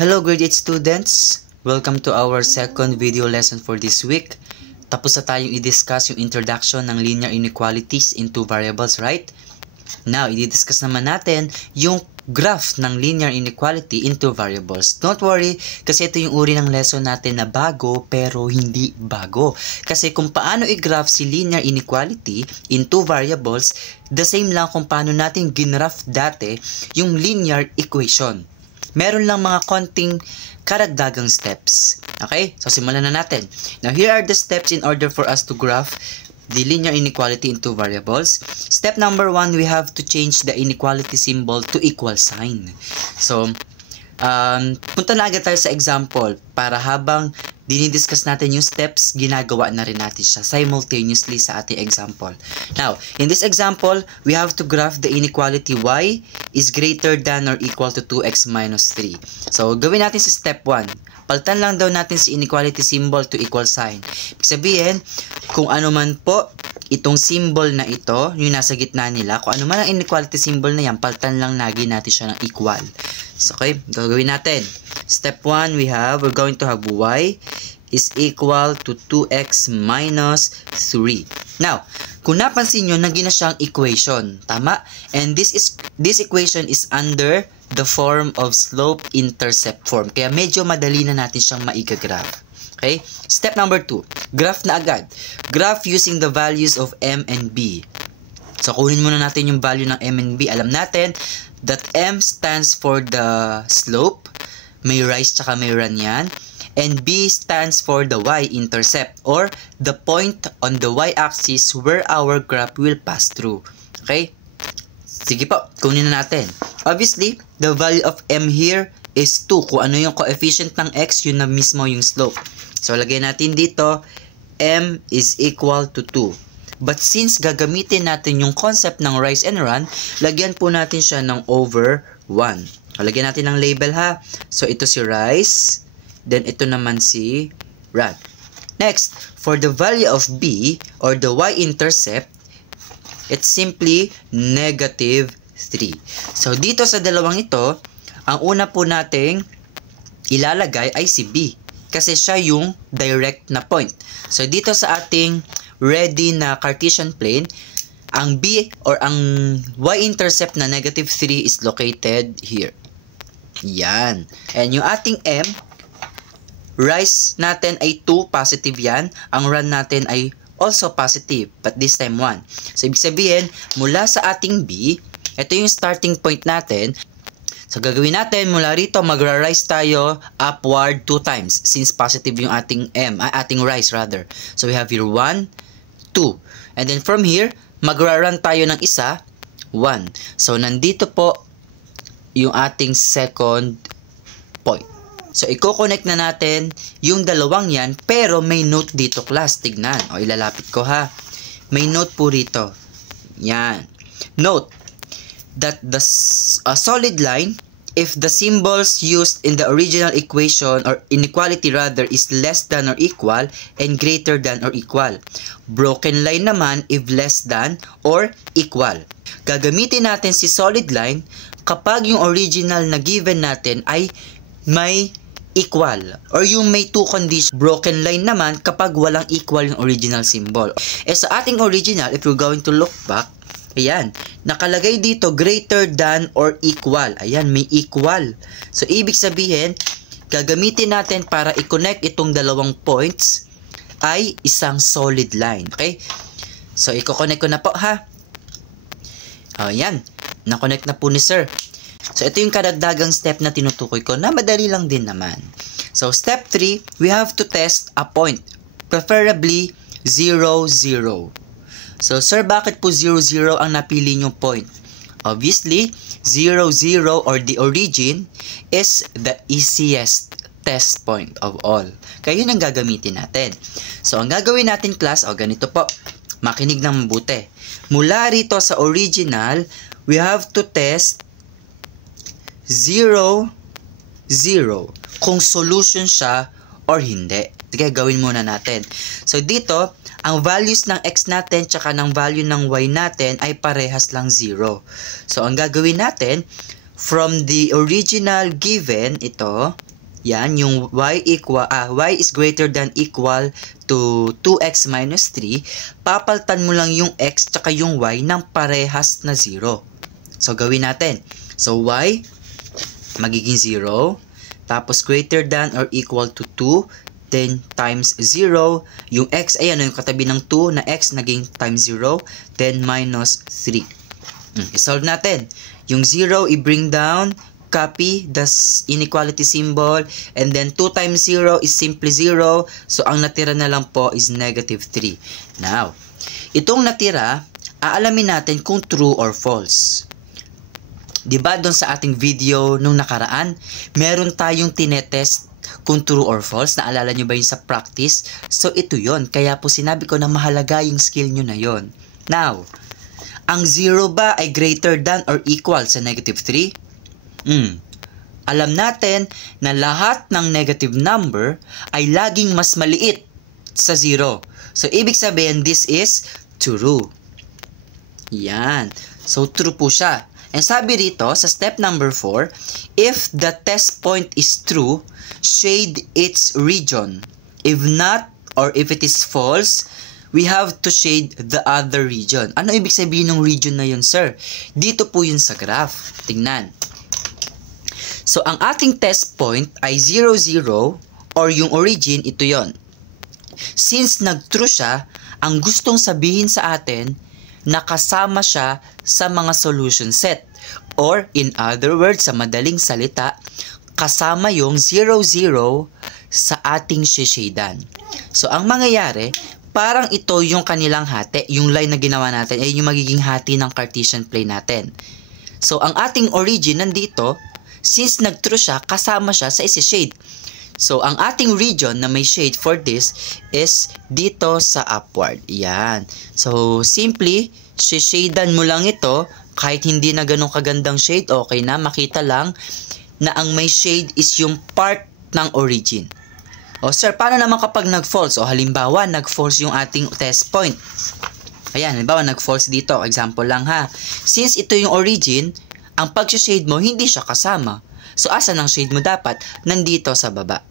Hello grade 8 students! Welcome to our second video lesson for this week. Tapos na tayong i-discuss yung introduction ng linear inequalities in two variables, right? Now, i-discuss naman natin yung graph ng linear inequality in two variables. Don't worry, kasi ito yung uri ng lesson natin na bago pero hindi bago. Kasi kung paano i-graph si linear inequality in two variables, the same lang kung paano natin ginraph dati yung linear equation. Meron lang mga konting karagdagang steps. Okay? So, simulan na natin. Now, here are the steps in order for us to graph the linear inequality in two variables. Step number 1, we have to change the inequality symbol to equal sign. So, punta na agad tayo sa example para habang dinidiscuss natin yung steps, ginagawa na rin natin siya simultaneously sa ating example. Now, in this example, we have to graph the inequality y is greater than or equal to 2x minus 3. So, gawin natin si step 1. Palitan lang daw natin si inequality symbol to equal sign. Ibig sabihin, kung ano man po itong symbol na ito, yung nasa gitna nila, kung ano man ang inequality symbol na yan, palitan lang natin siya ng equal. So, okay, gagawin natin. Step 1, we're going to have y is equal to 2x minus 3. Now, kung napansin nyo, naging na siyang equation. Tama? And this equation is under the form of slope-intercept form. Kaya medyo madali na natin siyang maigagraph. Okay? Step number 2, graph na agad. Graph using the values of m and b. So, kunin muna natin yung value ng m and b. Alam natin that m stands for the slope. May rise tsaka may run yan. And b stands for the y-intercept or the point on the y-axis where our graph will pass through. Okay? Sige po, kunin na natin. Obviously, the value of m here is 2. Kung ano yung coefficient ng x, yun na mismo yung slope. So, lagay natin dito, m is equal to 2. But since gagamitin natin yung concept ng rise and run, lagyan po natin siya ng over 1. Lagyan natin ng label ha. So, ito si rise. Then, ito naman si run. Next, for the value of b or the y-intercept, it's simply negative 3. So, dito sa dalawang ito, ang una po nating ilalagay ay si b. Kasi siya yung direct na point. So, dito sa ating ready na Cartesian plane, ang b or ang y-intercept na negative 3 is located here. Yan. And yung ating m, rise natin ay 2, positive yan. Ang run natin ay also positive, but this time 1. So, ibig sabihin, mula sa ating b, ito yung starting point natin. So, gagawin natin, mula rito, magra-rise tayo upward 2 times, since positive yung ating ating rise rather. So, we have here 1, 2. And then from here, magra-run tayo ng isa, 1. So, nandito po yung ating second point. So, i-connect na natin yung dalawang yan, pero may note dito, class. Tignan. O, ilalapit ko ha. May note po rito. Yan. Note that the solid line, if the symbols used in the original equation or inequality rather is less than or equal and greater than or equal. Broken line naman if less than or equal. Gagamitin natin si solid line kapag yung original na given natin ay may equal or yung may 2 condition. Broken line naman kapag walang equal yung original symbol. Sa ating original, if you're going to look back, ayan, nakalagay dito greater than or equal. Ayan, may equal. So, ibig sabihin, gagamitin natin para i-connect itong dalawang points ay isang solid line. Okay? So, i-connect ko na po ha. Ayan, na-connect na po ni sir. So, ito yung karagdagang step na tinutukoy ko na madali lang din naman. So, step 3, we have to test a point. Preferably 0, 0. So, sir, bakit po 0, 0 ang napili nyong point? Obviously, 0, 0 or the origin is the easiest test point of all. Kaya yun ang gagamitin natin. So, ang gagawin natin class, ganito po. Makinig ng mabuti. Mula rito sa original, we have to test 0, 0 kung solution siya or hindi. Sige, gawin muna natin. So, dito, ang values ng x natin tsaka ng value ng y natin ay parehas lang 0. So, ang gagawin natin, from the original given, ito, yan, yung y is greater than equal to 2x minus 3, papaltan mo lang yung x tsaka yung y ng parehas na 0. So, gawin natin. So, y, magiging 0, tapos greater than or equal to 2, then times 0, yung x, ayan, yung katabi ng 2 na x, naging times 0, then minus 3. I-solve natin. Yung 0, i-bring down, copy the inequality symbol, and then 2 times 0 is simply 0, so ang natira na lang po is negative 3. Now, itong natira, aalamin natin kung true or false. Diba doon sa ating video nung nakaraan, meron tayong tinetest kung true or false. Naalala nyo ba yun sa practice? So, ito yon. Kaya po sinabi ko na mahalaga yung skill nyo na yon. Now, ang 0 ba ay greater than or equal sa negative 3? Alam natin na lahat ng negative number ay laging mas maliit sa 0. So, ibig sabihin, this is true. Yan. So, true po siya. And sabi rito, sa step number 4, if the test point is true, shade its region. If not, or if it is false, we have to shade the other region. Ano ibig sabihin ng region na yun, sir? Dito po yun sa graph. Tingnan. So, ang ating test point ay 0, 0, or yung origin, ito yon. Since nag-true siya, ang gustong sabihin sa atin, nakasama siya sa mga solution set. Or, in other words, sa madaling salita, kasama yung 0, 0 sa ating shishadan. So, ang mangyayari, parang ito yung kanilang hati, yung line na ginawa natin, ay yung magiging hati ng Cartesian plane natin. So, ang ating origin nandito, since nag-true siya, kasama siya sa isi-shade. So, ang ating region na may shade for this is dito sa upward. Yan. So, simply, shishadan mo lang ito, kahit hindi na ganun kagandang shade, okay na, makita lang na ang may shade is yung part ng origin. O, sir, paano naman kapag nag-false? O, halimbawa, nag-false yung ating test point. Ayan, halimbawa, nag-false dito. Example lang ha. Since ito yung origin, ang pag-shade mo, hindi siya kasama. So, asan ang shade mo dapat? Nandito sa baba.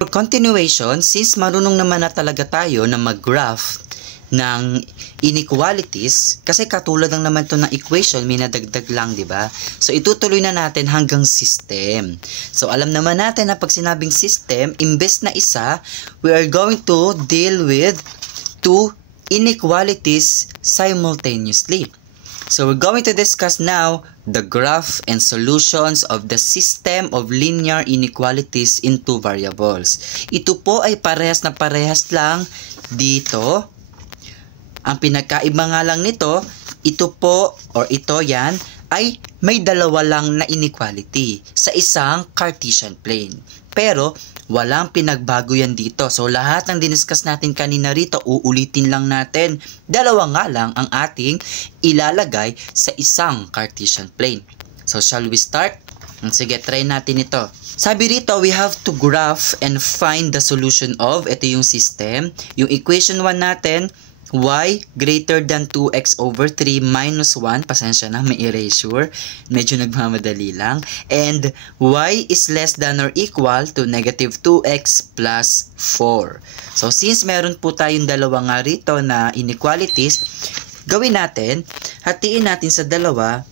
For continuation, since marunong naman na talaga tayo na mag-graph ng inequalities, kasi katulad lang naman to ng equation, may nadagdag lang, di ba? So, itutuloy na natin hanggang system. So, alam naman natin na pag sinabing system, imbes na isa, we are going to deal with two inequalities simultaneously. So, we're going to discuss now the graph and solutions of the system of linear inequalities in two variables. Ito po ay parehas na parehas lang dito. Ang pinagkaiba nga lang nito, ito po, or ito yan, ay may dalawa lang na inequality sa isang Cartesian plane. Pero, walang pinagbago yan dito. So, lahat ng diniscuss natin kanina rito, uulitin lang natin. Dalawa nga lang ang ating ilalagay sa isang Cartesian plane. So, shall we start? Sige, try natin ito. Sabi rito, we have to graph and find the solution of, ito yung system. Yung equation 1 natin, y greater than 2x over 3 minus 1, pasensya na, may erasure, medyo nagmamadali lang, and y is less than or equal to negative 2x plus 4. So, since meron po tayong dalawa nga rito na inequalities, gawin natin, hatiin natin sa dalawa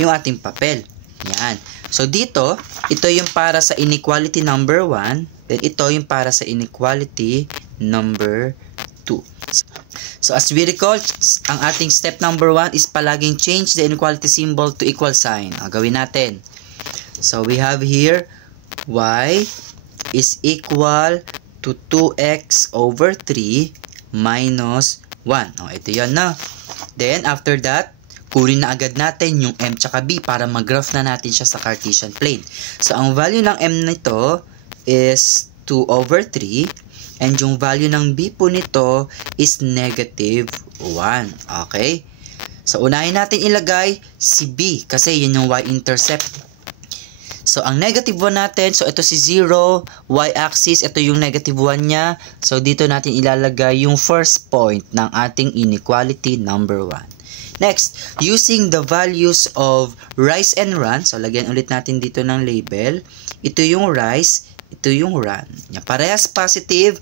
yung ating papel. Yan. So, dito, ito yung para sa inequality number 1, then ito yung para sa inequality number 2. So, as we recall, ang ating step number 1 is palaging change the inequality symbol to equal sign. Gawin natin. So, we have here, y is equal to 2x over 3 minus 1. Ito yan na. Then, after that, kunin na agad natin yung m tsaka b para mag-graph na natin siya sa Cartesian plane. So, ang value ng m nito is 2 over 3. And yung value ng b po nito is negative 1. Okay? So, unahin natin ilagay si b kasi yun yung y-intercept. So, ang negative 1 natin, so ito si 0, y-axis, ito yung negative 1 niya. So, dito natin ilalagay yung first point ng ating inequality number 1. Next, using the values of rise and run. So, lagyan ulit natin dito ng label. Ito yung rise, ito yung run. Parehas positive.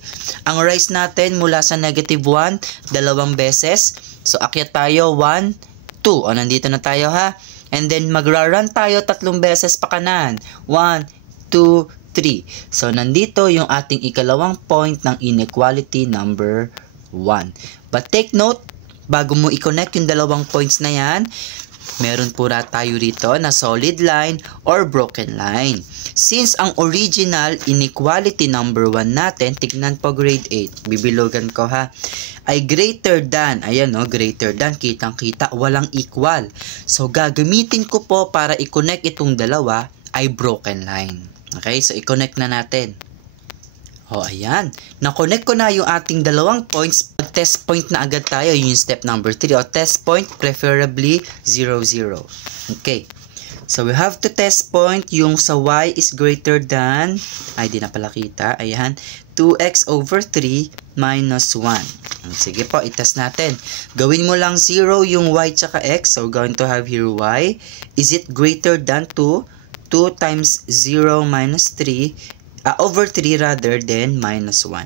Ang rise natin mula sa negative 1, dalawang beses. So, akyat tayo 1, 2. O, nandito na tayo ha. And then, magra-run tayo 3 beses pa kanan. 1, 2, 3. So, nandito yung ating ikalawang point ng inequality number 1. But take note, bago mo i-connect yung dalawang points na yan, meron pura tayo rito na solid line or broken line. Since ang original inequality number 1 natin, tignan po grade 8, bibilogan ko ha, ay greater than, ayan o, greater than, kitang-kita, walang equal. So, gagamitin ko po para i-connect itong dalawa ay broken line. Okay, so i-connect na natin. O, ayan. Na-connect ko na yung ating dalawang points. Test point na agad tayo. Yung step number 3. O, test point, preferably 0, 0. Okay. So, we have to test point yung sa y is greater than, ay, di na pala kita. Ayan. 2x over 3 minus 1. Sige po, itest natin. Gawin mo lang 0 yung y tsaka x. So, we're going to have here y. Is it greater than 2? 2 times 0 minus 3 over 3 rather than minus 1.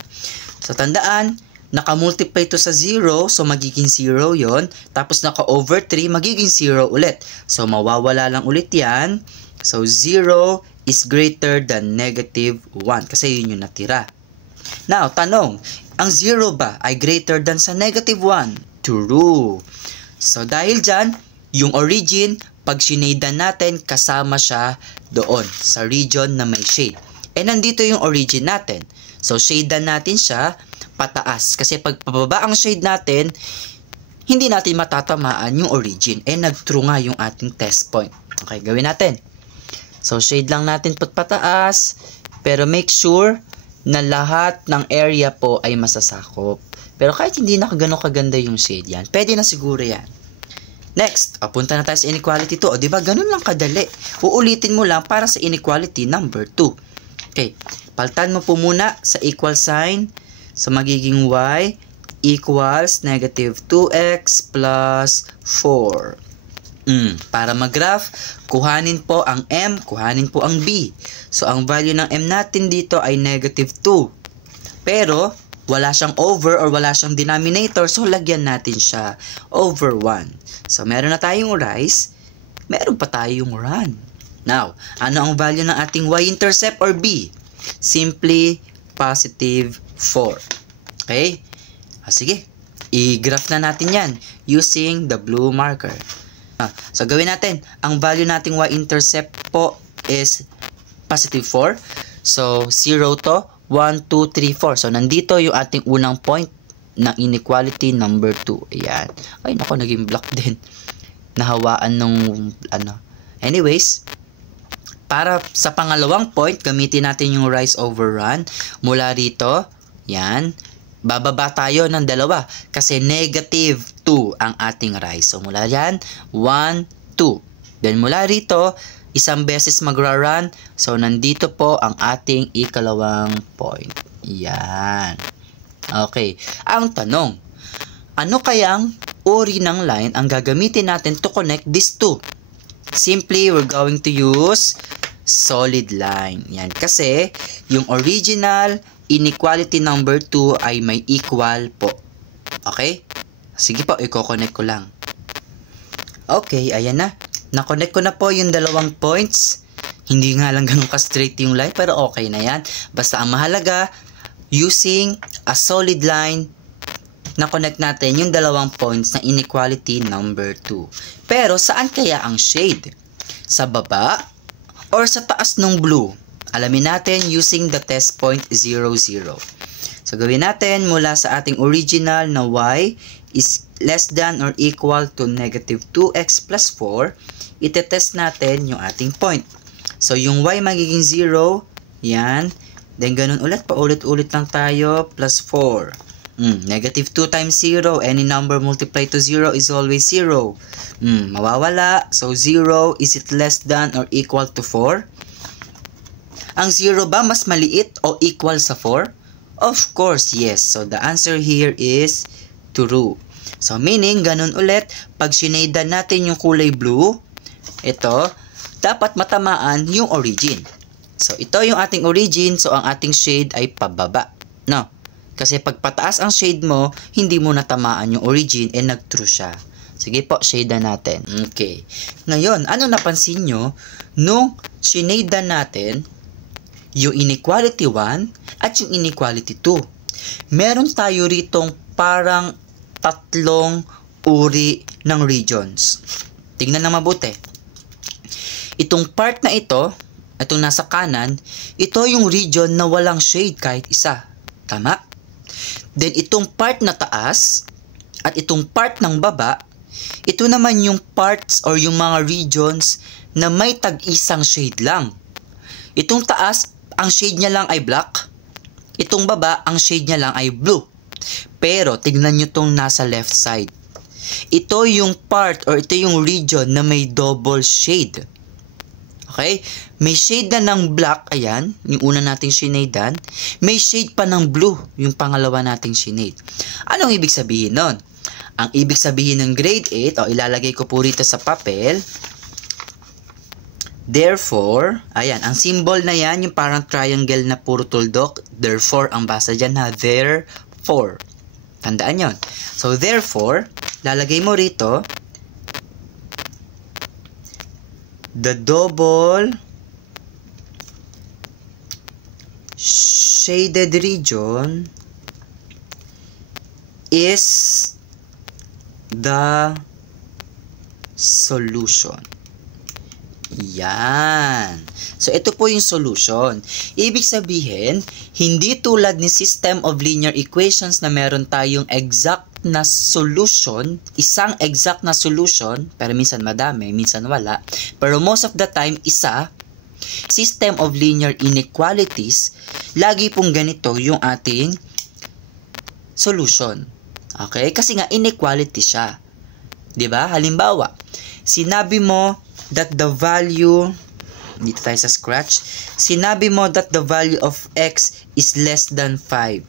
So, tandaan, naka-multiply to sa 0, so magiging 0 yon. Tapos, naka-over 3, magiging 0 ulit. So, mawawala lang ulit yan. So, 0 is greater than negative 1. Kasi yun yung natira. Now, tanong, ang 0 ba ay greater than sa negative 1? True. So, dahil dyan, yung origin, pag shinadean natin, kasama siya doon sa region na may shade. Nandito yung origin natin. So, shadean natin siya pataas. Kasi pag pababa ang shade natin, hindi natin matatamaan yung origin. Nag-true nga yung ating test point. Okay, gawin natin. So, shade lang natin pataas. Pero make sure na lahat ng area po ay masasakop. Pero kahit hindi na gano'ng kaganda yung shade yan, pwede na siguro yan. Next, punta na tayo sa inequality 2. O, diba? Ganun lang kadali. Uulitin mo lang para sa inequality number 2. Okay, palitan mo po muna sa equal sign. So, magiging y equals negative 2x plus 4. Para mag-graph, kuhanin po ang m, kuhanin po ang b. So, ang value ng m natin dito ay negative 2. Pero, wala siyang over or wala siyang denominator. So, lagyan natin siya over 1. So, meron na tayong rise. Meron pa tayong run. Now, ano ang value ng ating y-intercept or b? Simply positive 4. Okay? Sige. I-graph na natin yan using the blue marker. So, gawin natin. Ang value nating y-intercept po is positive 4. So, 0 to 1, 2, 3, 4. So, nandito yung ating unang point ng inequality number 2. Ayan. Ay, naku, naging block din. Nahawaan nung, Anyways, para sa pangalawang point, gamitin natin yung rise over run. Mula rito, yan, bababa tayo ng dalawa. Kasi negative 2 ang ating rise. So, mula yan, 1, 2. Then, mula rito, isang beses magra-run. So, nandito po ang ating ikalawang point. Yan. Okay. Ang tanong, ano kayang uri ng line ang gagamitin natin to connect these two? Simply, we're going to use solid line. Yan. Kasi, yung original inequality number 2 ay may equal po. Okay? Sige po, i-connect ko lang. Okay, ayan na. Na-connect ko na po yung dalawang points. Hindi nga lang ganun ka-straight yung line, pero okay na yan. Basta ang mahalaga, using a solid line, na-connect natin yung dalawang points ng inequality number 2. Pero saan kaya ang shade? Sa baba or sa taas ng blue? Alamin natin using the test point 0, 0. So gawin natin mula sa ating original na y is less than or equal to negative 2x plus 4. Itetest natin yung ating point. So yung y magiging 0, yan. Then ganun ulit, paulit-ulit lang tayo, plus 4. Negative 2 times 0, any number multiplied to 0 is always 0. Mawawala. So 0, is it less than or equal to 4? Ang 0 ba mas maliit o equal sa 4? Of course, yes. So the answer here is true. So, meaning, ganun ulit, pag shinadean natin yung kulay blue, ito, dapat matamaan yung origin. So, ito yung ating origin, so ang ating shade ay pababa. No? Kasi pag pataas ang shade mo, hindi mo natamaan yung origin, nag-true siya. Sige po, shade na natin. Okay. Ngayon, ano napansin nyo? Nung shinade natin, yung inequality 1 at yung inequality 2. Meron tayo ritong parang tatlong uri ng regions. Tingnan na mabuti. Itong part na ito, itong nasa kanan, ito yung region na walang shade kahit isa. Tama? Then itong part na taas at itong part ng baba, ito naman yung parts or yung mga regions na may tag-isang shade lang. Itong taas, ang shade niya lang ay black. Itong baba, ang shade niya lang ay blue. Pero tignan nyo itong nasa left side. Ito yung part or ito yung region na may double shade. Okay? May shade na ng black, ayan, yung una nating shinadean. May shade pa ng blue, yung pangalawa nating shinade. Anong ibig sabihin nun? Ang ibig sabihin ng grade 8, ilalagay ko po rito sa papel. Therefore, ayan, ang symbol na yan, yung parang triangle na puro tuldok. Therefore, ang basa dyan na therefore. Tandaan yon. So, therefore, lalagay mo rito, the double shaded region is the solution. Yan. So, ito po yung solution. Ibig sabihin, hindi tulad ni system of linear equations na meron tayong exact na solution, isang exact na solution, pero minsan madami, minsan wala. Pero most of the time, isa, system of linear inequalities, lagi pong ganito yung ating solution. Okay? Kasi nga, inequality siya. 'Di ba? Halimbawa, sinabi mo that the value, dito tayo sa scratch, sinabi mo that the value of x is less than 5.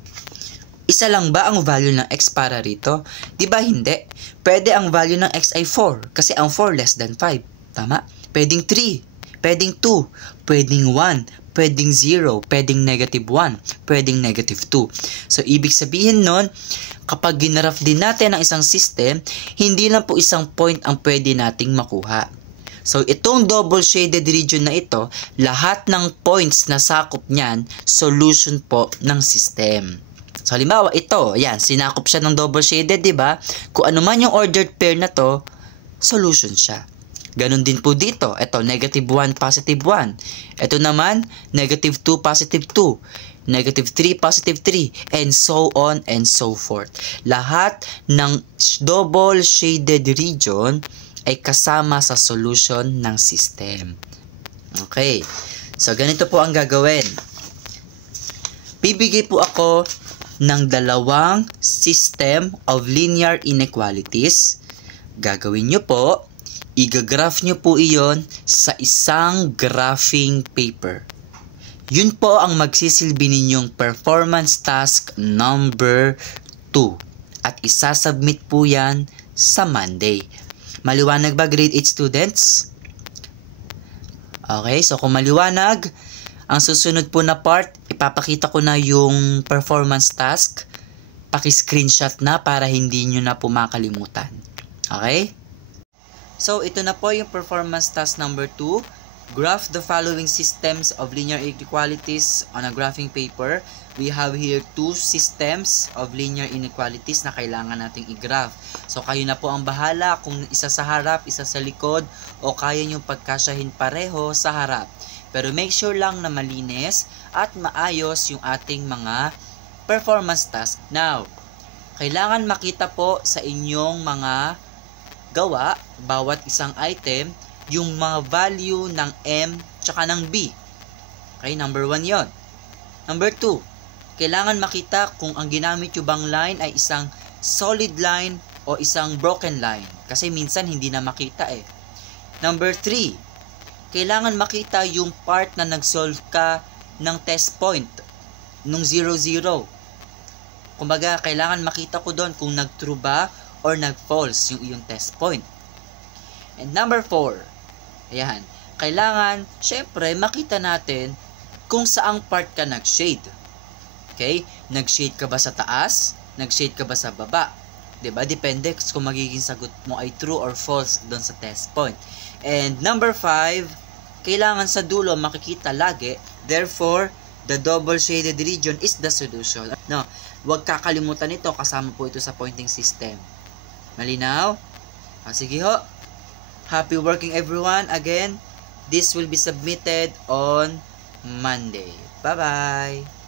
Isa lang ba ang value ng x para rito? Di ba hindi? Pwede ang value ng x ay 4, kasi ang 4 less than 5. Tama? Pwedeng 3, pwedeng 2, pwedeng 1, pwedeng 0, pwedeng negative 1, pwedeng negative 2. So, ibig sabihin nun, kapag ginaraf din natin ang isang system, hindi lang po isang point ang pwede nating makuha. So, itong double shaded region na ito, lahat ng points na sakop niyan, solution po ng system. So, halimbawa, ito, yan, sinakop siya ng double shaded, di ba? Kung ano man yung ordered pair na to, solution siya. Ganon din po dito. Ito, negative 1, positive 1. Ito naman, negative 2, positive 2. Negative 3, positive 3. And so on and so forth. Lahat ng double shaded region ay kasama sa solution ng system. Okay. So, ganito po ang gagawin. Bibigay po ako ng dalawang system of linear inequalities. Gagawin nyo po, igagraph nyo po iyon sa isang graphing paper. Yun po ang magsisilbi ninyong performance task number 2. At isasubmit po yan sa Monday. Maliwanag ba, grade 8 students? Okay, so kung maliwanag, ang susunod po na part, ipapakita ko na yung performance task. Paki-screenshot na para hindi nyo na po makalimutan. Okay? So, ito na po yung performance task number 2. Graph the following systems of linear inequalities on a graphing paper. We have here two systems of linear inequalities na kailangan nating i-graph. So, kayo na po ang bahala kung isa sa harap, isa sa likod, o kaya nyo pagkasyahin pareho sa harap. Pero make sure lang na malinis at maayos yung ating mga performance task. Now, kailangan makita po sa inyong mga gawa, bawat isang item, yung mga value ng M tsaka ng B. Okay, number 1 yon. Number 2, kailangan makita kung ang ginamit yung bang line ay isang solid line o isang broken line. Kasi minsan hindi na makita eh. Number 3, kailangan makita yung part na nag-solve ka ng test point nung 0, 0. Kumbaga, kailangan makita ko doon kung nag-true ba or nag-false yung iyong test point. And number 4, ayan, kailangan, syempre, makita natin kung saang part ka nag-shade. Okay? Nag-shade ka ba sa taas? Nag-shade ka ba sa baba? Diba? Depende kung magiging sagot mo ay true or false doon sa test point. And number 5, kailangan sa dulo makikita lagi. Therefore, the double shaded region is the solution. No, huwag kakalimutan ito, kasama po ito sa pointing system. Malinaw? Sige ho. Happy working everyone. Again, this will be submitted on Monday. Bye-bye.